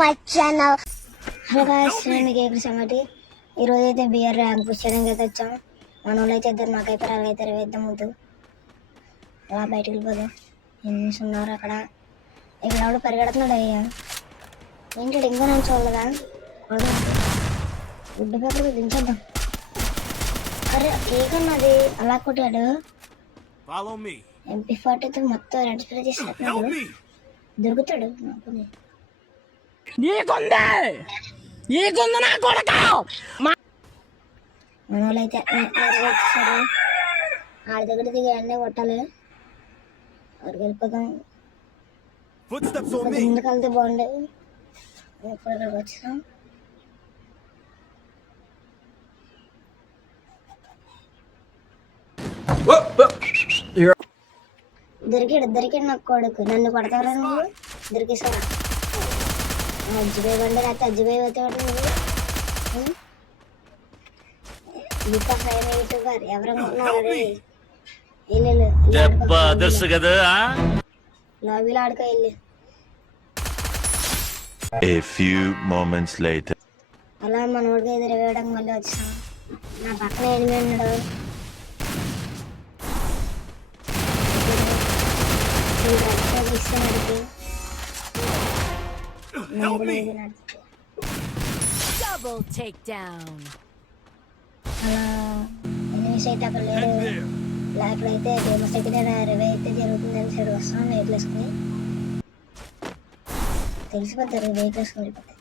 my channel. Hello guys, నేను మీకు ఏకరి సంగతి. ఈరోజు అయితే బిఆర్ ర్యాంక్ పుష్ చేయడానికి అయితే వచ్చాం. మన వాళ్ళు అయితే ఇద్దరు నాకైతే అలాగైతే వేద్దాం వద్దు. అలా బయటికి వెళ్ళిపోదాం. ఎన్ని ఉన్నారు అక్కడ. ఇక్కడ ఎవడు పరిగెడుతున్నాడు అయ్యా. ఏంటి ఇంకా నేను చూడలేదా? గుడ్డు పేపర్ దించేద్దాం. అరే కేక్ ఉన్నది అలా కొట్టాడు. MP40 మొత్తం రెడ్ స్ప్రే చేసినప్పుడు దొరుకుతాడు నాకు. మన వాళ్ళైతే వచ్చేసాడు. ఆడి దగ్గర దిగి అన్నీ కొట్టాలి. అక్కడికి వెళ్ళిపోతాం. ముందుకు వెళ్తే బాగుండే. ఇప్పుడు ఇక్కడికి వచ్చాం. దొరికాడు నాకు కొడుకు. నన్ను కొడతారా నువ్వు? దొరికేసాడు. అజ్జిబాయి బండి లేకపోతే అజ్జిబాయి అవుతాడు నువ్వు. యూట్యూబర్ ఎవరనుకుంటున్నావు? లాబీలో ఆడుకో వెళ్ళి. అలా మన వాడికి ఎదురు వేయడం మళ్ళీ వచ్చాం. నా పక్కన ఎనిమిది ఉన్నాడు. Double takedown. అలా ఎనిమిస్ అయితే అక్కడ లేడు. అక్కడైతే ఫేమస్ అయితే రివే అయితే జరుగుతుందని సైడ్ వస్తాం. వెహికల్ వేసుకుని తెలిసిపోతారు. వెహికల్ వేసుకుని వెళ్ళిపోతాయి.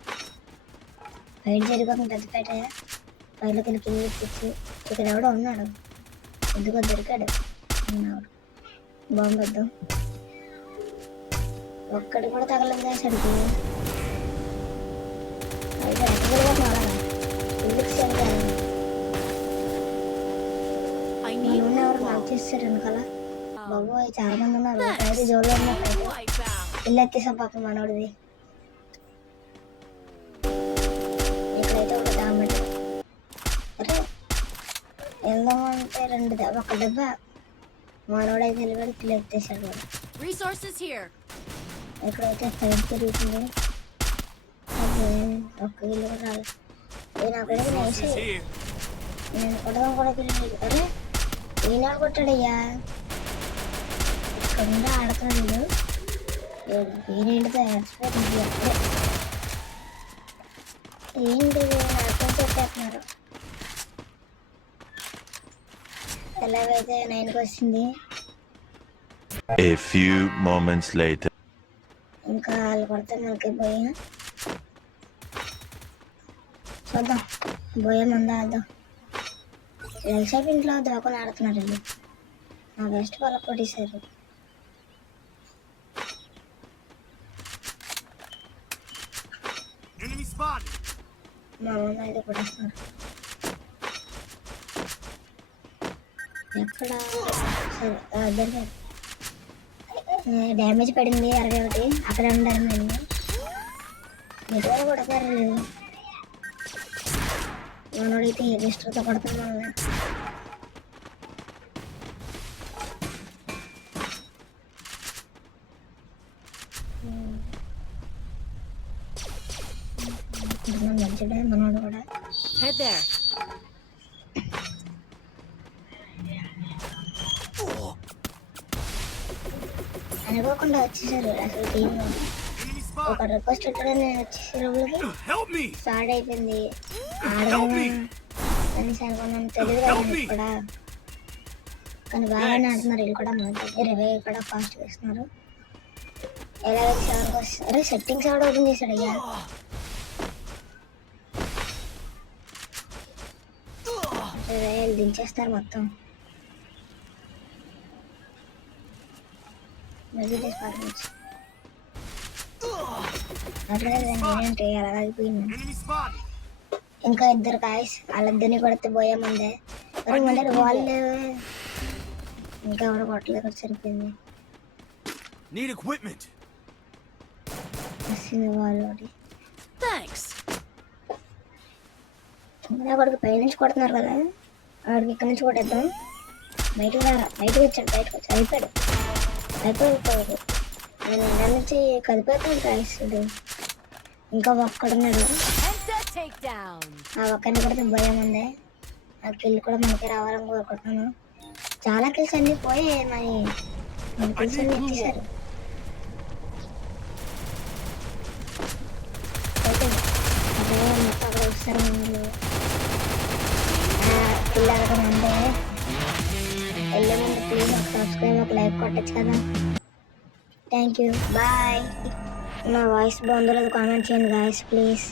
ఫైట్ జరిగిపోతుంది. పెద్ద ఫైట్ ఫైట్లోకి వెళ్ళి కింద తెచ్చి ఇక్కడ ఎవడో ఉన్నాడు. ఎందుకో దొరికాడు. ఉన్నాడు బాగుంది. ఒక్కడి కూడా తగలేదు సరికి. అయితే ఎవరు నాకు చేస్తారు వెనకాల. బాబు చాలా మంది ఉన్నారు. అయితే జోలో ఉన్నట్టు ఇల్లు ఎత్తేసాం పాపం మనోడిది. ఇక్కడైతే ఒక డామేజ్. అరే వెళ్దామంటే ఒక దెబ్బ మనోడైతే వెళ్ళిపోయి ఇల్లు ఎత్తేసాడు. ఎక్కడైతే ఫైట్ జరుగుతుంది. ఒక్క ఇల్లు కూడా రాలేదు. నాకైతే నైస్. నేను కొట్టడం కూడా తెలియదు. అరే ఈనాడు కొట్టాడయ్యా. ఇక్కడ ఉండి ఆడుతున్నాడు. ఈనేంటితో ఎక్స్పెక్ట్ అప్పుడే ఏంటి అర్థం చెప్పేస్తున్నారు. ఎలాగైతే 9కి వచ్చింది. ఇంకా వాళ్ళు కొడితే మనకి పోయా చూద్దాం. పోయే ముందా ఆద్దాం. ఎల్సేపు ఇంట్లో దోకని ఆడుతున్నారు వీళ్ళు. నా బెస్ట్ వాళ్ళ కొట్టేశారు. మా ముందు అయితే కొట్టేస్తున్నారు. ఎక్కడ సరే డ్యామేజ్ పడింది 61. అక్కడ ఉండాలి. మేము ఎటువంటి కొడతారు. మనోడైతే రిజిస్టర్తో కొడుతున్నాం. మంచిదే మనోడు కూడా. అనుకోకుండా వచ్చేసారు అసలు టీమ్. ఒక రిక్వెస్ట్ పెట్టాలని వచ్చేసరికి స్టార్ట్ అయిపోయింది. ఆడదామని అనుకున్నాను. తెలియదు కదా కూడా. కానీ బాగానే ఆడుతున్నారు వీళ్ళు కూడా. మన దగ్గర రివే కూడా ఫాస్ట్ వేస్తున్నారు. ఎలా అరే సెట్టింగ్స్ ఎవడో ఓపెన్ చేశాడు అయ్యా. రివేలు దించేస్తారు మొత్తం. ఏంటి అలా అయిపోయింది. ఇంకా ఇద్దరు కాయస్ వాళ్ళిద్దరిని కొడితే పోయామందే. మరి ముందర వాళ్ళు ఇంకా ఎవరు కొట్టలేదు. సరిపోయింది. వాళ్ళు కొడుకు పై నుంచి కొడుతున్నారు కదా. వాడికి ఇక్కడి నుంచి కొట్టేద్దాం. బయటకు రారా. బయటకు వచ్చి అయిపోయాడు. అయిపోయి నేను ఎండ నుంచి కదిపోతాను కాయిస్తుంది. ఇంకా ఒక్కడున్నాడు. Penta takedown. ఆ ఒక్కరిని కొడితే భయం ఉంది. ఆ కిల్ కూడా మనకి రావాలని కోరుకుంటున్నాను. చాలా కిల్స్ అన్నీ పోయి మరి మన కిల్స్ అన్నీ ఇచ్చేసారు. అయితే అదే మొత్తం అక్కడ వస్తారు ముందు కిల్ అడగడం అంటే వెళ్ళే ముందు ప్లీజ్ ఒక సబ్స్క్రైబ్ ఒక లైక్ కొట్టచ్చు కదా. Thank you bye. నా వాయిస్ బాగుందో లేదో కామెంట్ చేయండి గాయస్ ప్లీజ్.